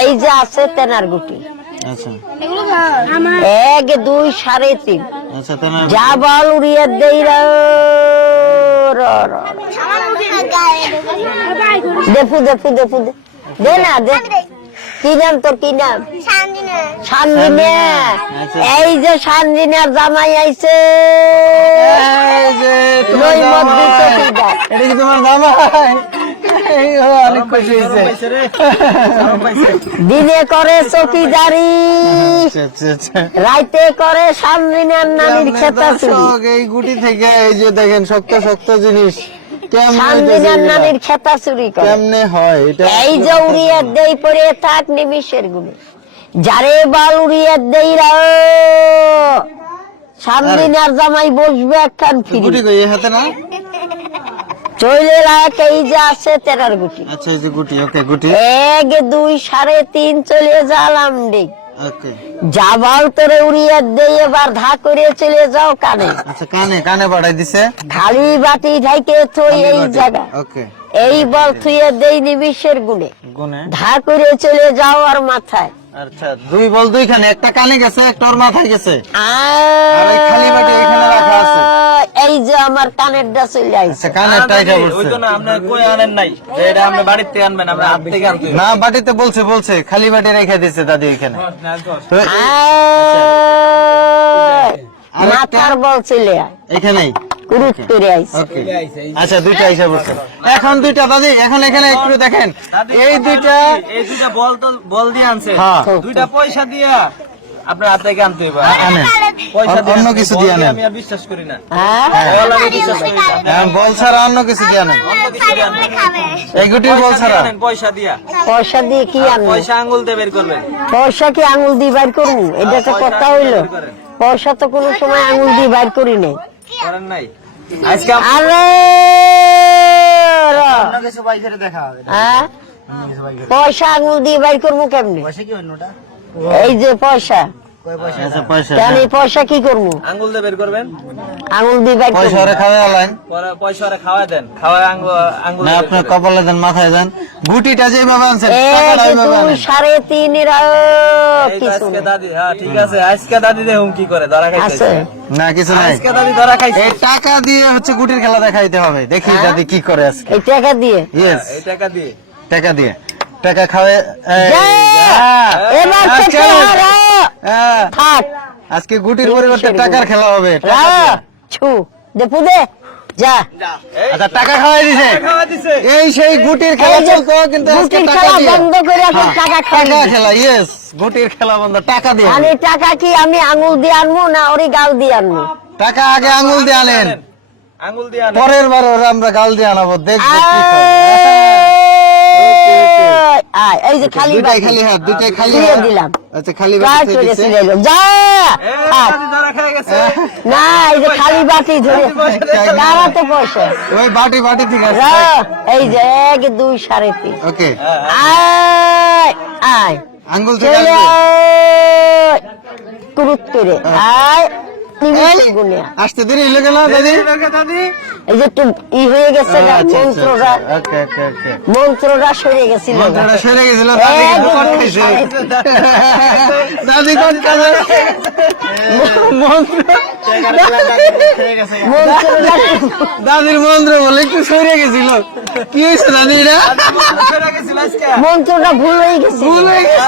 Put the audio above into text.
এই যে আছে তেনার গুটি। আচ্ছা 1 2 3.5। আচ্ছা তেনার যা বল উড়িয়ে দেই রে দেখু দেখু দেখু দে না দে। কি নাম তোর, কি নাম? শানজিনা। এই যে শানজিনার জামাই আইছে। এই যে নই মধ্যে চকিদার। এটা কি তোমার জামাই? এই অনেক খুশি হয়েছে। দিনে করে চকিদারি, আচ্ছা আচ্ছা আচ্ছা। রাইতে করে শানজিনার নানির খেতা চুরি। দর্শক, এই গুটি থেকে এই যে দেখেন শক্ত শক্ত জিনিস শানজিনার নানির খেতা চুরি করে। কেমনে হয় এটা? এই যে উড়িয়ে দেই পরে থাক নিমিষের গুণে, যারে বল উড়িয়ে দেই রে শানজিনার জামাই বসবে একখান ফিরি। গুটি কই এই হাতে না? চলে রাখ। এই যে আছে তেরার গুটি। আচ্ছা এই যে গুটি। ওকে গুটি। 1 2 3.5 চলে যালাম ডিক। ওকে যাবাল তোরে উড়িয়ে দেই, এবার ধা করে চলে যাও কানে। আচ্ছা কানে কানে বাড়াই দিছে। খালি বাটি ঢাইকে থই এই জায়গা। ওকে এই বল থুয়ে দেই নিমিষের গুণে, গুনে। ধা করে চলে যাও আর মাথায়। আচ্ছা 2 বল 2 খানে, একটা কানে গেছে একটা ওর মাথায় গেছে। আর এই খালি বাটি এখানে রাখা আছে। এই যে আমার কানের ডা চলে আইছে। আচ্ছা কানে টাইটা ওই বলছে। জন্য আপনি কই আনেন নাই, যে এটা আপনি বাড়ির থেকে আনবেন, আমরা হাত থেকে আনতে হবে। না বাটিতে বলছে বলছে খালি বাটি রেখে দিছে দাদি এখানে। তো মাথার বল চলে আয়, এখানেই কুরুত করে আইছে। ওকে আচ্ছা দুইটা হিসাব করছে। এখন দুইটা দাদি, এখন এখানে একটু দেখেন এই দুইটা এই দুইটা বল তো বল দিয়ে আনছে, হ্যাঁ। দুইটা পয়সা দিয়া আপনার হাত থেকে আনতে হবে। আনেন। পয়সা দিয়ে অন্য আনতে কিছু হবে। দিয়ে বল আনেন। আমি আর বিশ্বাস করি না। হ্যাঁ? বল আমি বিশ্বাস করি না। এখন বল ছাড়া অন্য কিছু দিয়ে আনেন। অন্য কিছু দিয়ে আনবেন। এই গুটির বল পয়সা দিয়ে ছাড়া আনেন, পয়সা দিয়া। পয়সা দিয়ে কি আনবো? পয়সা আঙ্গুল দিয়ে বের করবেন। পয়সা কি আঙুল দিয়ে বাইর করবো? এটা তো কথা হইলো। পয়সা তো কোনো সময় আঙুল দিয়ে বাইর করি নাই। করেন নাই? আজকে আরে অন্য কিছু বাই করে দেখা হবে। হ্যাঁ? পয়সা আঙুল দিয়ে বাইর করবো কেমনে? পয়সা কি অন্যটা? এই যে পয়সা, আচ্ছা পয়সা কেন এই পয়সা কি করবো? আঙ্গুল দিয়ে বের করবেন, আঙুল দিয়ে বাইর পয়সা করবো। ওরে খাওয়া আলাইন পরে পয়সা ওরে খাওয়ায় দেন, খাওয়ায় আঙ্গুল না দিয়ে বের আপনার করবেন। কপালে দেন, মাথায় দেন। গুটিটা যেভাবে আনছেন 1 টাকাটা 2 ওইভাবে আনেন। 3.5 এই তো কিছু আজকে নেই। দাদি, হ্যাঁ ঠিক আছে, আজকে দাদি দেখুন কি করে ধরা আছে খাইছে। না কিছু নাই। আজকে দাদি ধরা খাইছে। এই টাকা দিয়ে হচ্ছে গুটির খেলা দেখাইতে হবে, দেখি দাদি কি করে আজকে। এই টাকা দিয়ে ইয়েস এই টাকা দিয়ে টাকা দিয়ে টাকা খাওয়ে এই, যা! হ্যাঁ। এবার আজকে থেকে হারা। হ্যাঁ, থাক আজকে গুটির পরিবর্তে টাকার খেলা হবে। রা ছু দে পুদে যা। আচ্ছা টাকা খাওয়াই দিছে। খাওয়া দিছে। এই সেই গুটির খেলা এই যে চলতো, কিন্তু আজকে গুটির টাকা খেলা দিয়ে। বন্ধ করে এখন হ্যাঁ, টাকা টাকা খাওয়া। খেলা, ইয়েস গুটির খেলা বন্ধ, টাকা দিয়ে। আর এই টাকা কি আমি আঙুল দিয়ে আনবো না ওরে গাল দিয়ে আনবো? টাকা আগে আঙুল দিয়ে আনেন, আঙ্গুল দিয়ে আনেন। পরের বার ওরা আমরা গাল দিয়ে আনাবো, দেখবো কি করে। আয়, এই যে খালি দুইটাই বাটি। খালি হাত, দুইটাই খালি দিয়ে হাত। দিলাম। আচ্ছা খালি কাজ বাটি করে দিছে। ছিলে গো। যা এই থাক। দাদি ধরা খেয়ে গেছে। না এই যে খালি বাটি ধরে দাঁড়াতে পয়সা ওই বাটি বাটি ঠিক আছে। রা, এই যে 1 2 3.5 ওকে আয় আয় আঙ্গুল থেকে চলে আসবে। আয় কুরুত করে আয় নিমিষের গুণে আয়। আসতে দেরি হলো কেন দাদি? দাদি এই যে একটু ই হয়ে গেছে না, মন্ত্রটা ওকে ওকে ওকে মন্ত্রটা সরে গেছিল। মন্ত্রটা সরে গেছিল, দাদি এক, কোট দুই, খাইছে। সাড়ে। দাদি কোট খাইছে। মন্ত্র মন্ত্রটা দাদির মন্ত্র বলে একটু সরে গেছিল। কি হয়েছে দাদি? এটা ফেরা গেছিল আজকে। মন্ত্রটা ভুল হয়ে গেছে। ভুল হয়ে গেছে।